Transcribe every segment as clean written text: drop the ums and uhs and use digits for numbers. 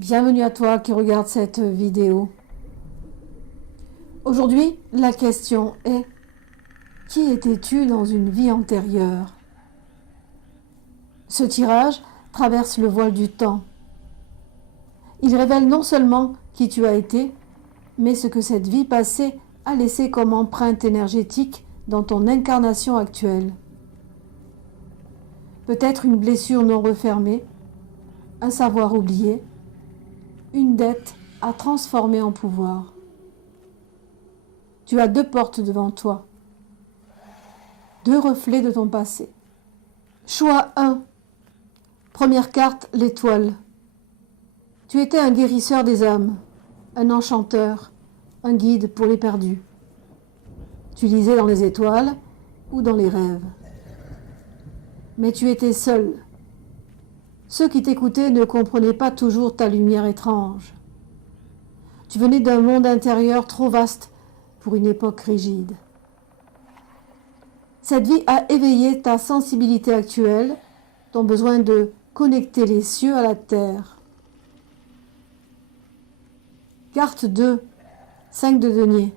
Bienvenue à toi qui regarde cette vidéo. Aujourd'hui, la question est: qui étais-tu dans une vie antérieure? Ce tirage traverse le voile du temps. Il révèle non seulement qui tu as été, mais ce que cette vie passée a laissé comme empreinte énergétique dans ton incarnation actuelle. Peut-être une blessure non refermée, un savoir oublié, une dette à transformer en pouvoir. Tu as deux portes devant toi, deux reflets de ton passé. Choix 1. Première carte, l'étoile. Tu étais un guérisseur des âmes, un enchanteur, un guide pour les perdus. Tu lisais dans les étoiles ou dans les rêves. Mais tu étais seul. Ceux qui t'écoutaient ne comprenaient pas toujours ta lumière étrange. Tu venais d'un monde intérieur trop vaste pour une époque rigide. Cette vie a éveillé ta sensibilité actuelle, ton besoin de connecter les cieux à la terre. Carte 2, 5 de denier.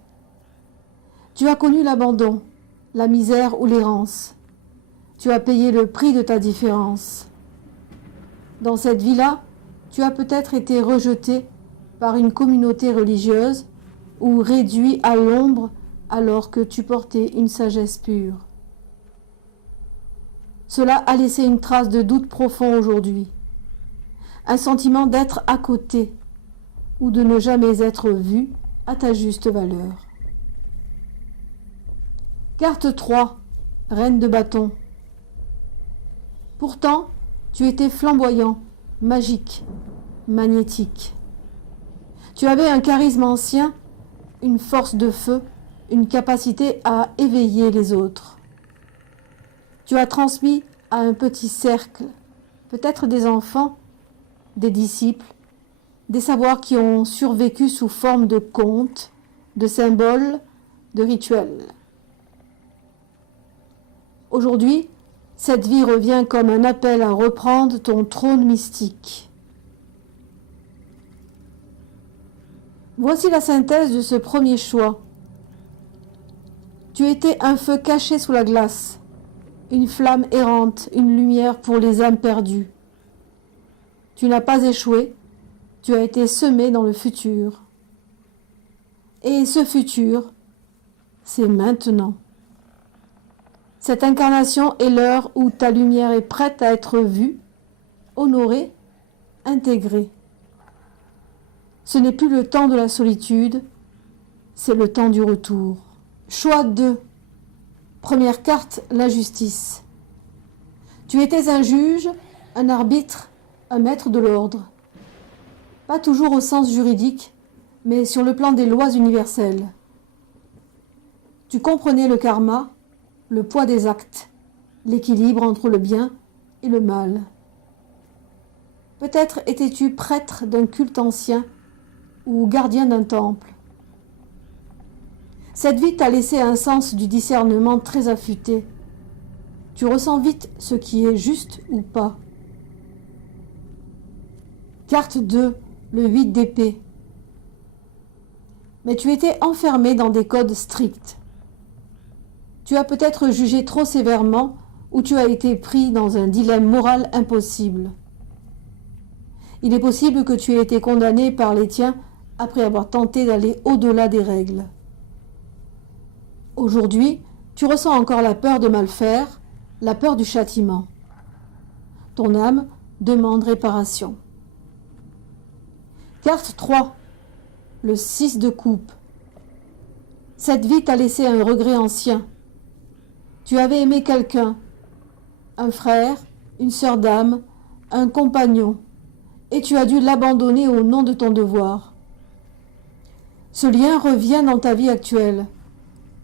Tu as connu l'abandon, la misère ou l'errance. Tu as payé le prix de ta différence. Dans cette vie-là, tu as peut-être été rejeté par une communauté religieuse ou réduit à l'ombre alors que tu portais une sagesse pure. Cela a laissé une trace de doute profond aujourd'hui, un sentiment d'être à côté ou de ne jamais être vu à ta juste valeur. Carte 3, Reine de bâton. Pourtant, tu étais flamboyant, magique, magnétique. Tu avais un charisme ancien, une force de feu, une capacité à éveiller les autres. Tu as transmis à un petit cercle, peut-être des enfants, des disciples, des savoirs qui ont survécu sous forme de contes, de symboles, de rituels. Aujourd'hui, cette vie revient comme un appel à reprendre ton trône mystique. Voici la synthèse de ce premier choix. Tu étais un feu caché sous la glace, une flamme errante, une lumière pour les âmes perdues. Tu n'as pas échoué, tu as été semé dans le futur. Et ce futur, c'est maintenant. Cette incarnation est l'heure où ta lumière est prête à être vue, honorée, intégrée. Ce n'est plus le temps de la solitude, c'est le temps du retour. Choix 2. Première carte, la justice. Tu étais un juge, un arbitre, un maître de l'ordre. Pas toujours au sens juridique, mais sur le plan des lois universelles. Tu comprenais le karma, le poids des actes, l'équilibre entre le bien et le mal. Peut-être étais-tu prêtre d'un culte ancien ou gardien d'un temple. Cette vie t'a laissé un sens du discernement très affûté. Tu ressens vite ce qui est juste ou pas. Carte 2, le 8 d'épée. Mais tu étais enfermé dans des codes stricts. Tu as peut-être jugé trop sévèrement ou tu as été pris dans un dilemme moral impossible. Il est possible que tu aies été condamné par les tiens après avoir tenté d'aller au-delà des règles. Aujourd'hui, tu ressens encore la peur de mal faire, la peur du châtiment. Ton âme demande réparation. Carte 3, le 6 de coupe. Cette vie t'a laissé un regret ancien. Tu avais aimé quelqu'un, un frère, une sœur d'âme, un compagnon, et tu as dû l'abandonner au nom de ton devoir. Ce lien revient dans ta vie actuelle.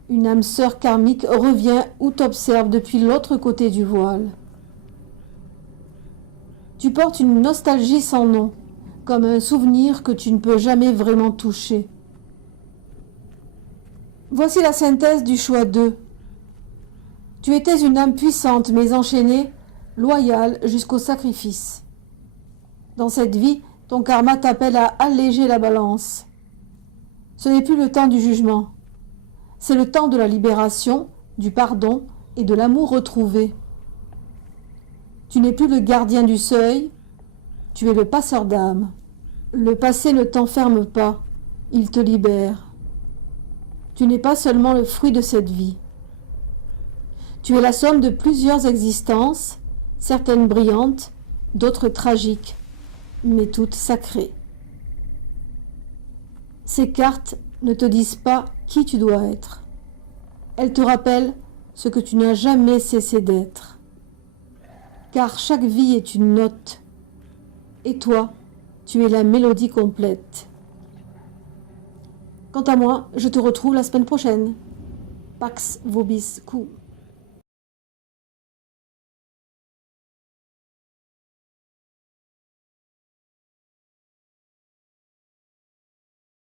Une âme sœur karmique revient ou t'observe depuis l'autre côté du voile. Tu portes une nostalgie sans nom, comme un souvenir que tu ne peux jamais vraiment toucher. Voici la synthèse du choix 2. Tu étais une âme puissante mais enchaînée, loyale jusqu'au sacrifice. Dans cette vie, Ton karma t'appelle à alléger la balance. Ce n'est plus le temps du jugement. C'est le temps de la libération, du pardon et de l'amour retrouvé. Tu n'es plus le gardien du seuil, tu es le passeur d'âme. Le passé ne t'enferme pas, il te libère. Tu n'es pas seulement le fruit de cette vie. Tu es la somme de plusieurs existences, certaines brillantes, d'autres tragiques, mais toutes sacrées. Ces cartes ne te disent pas qui tu dois être. Elles te rappellent ce que tu n'as jamais cessé d'être. Car chaque vie est une note. Et toi, tu es la mélodie complète. Quant à moi, je te retrouve la semaine prochaine. Pax vobis cum.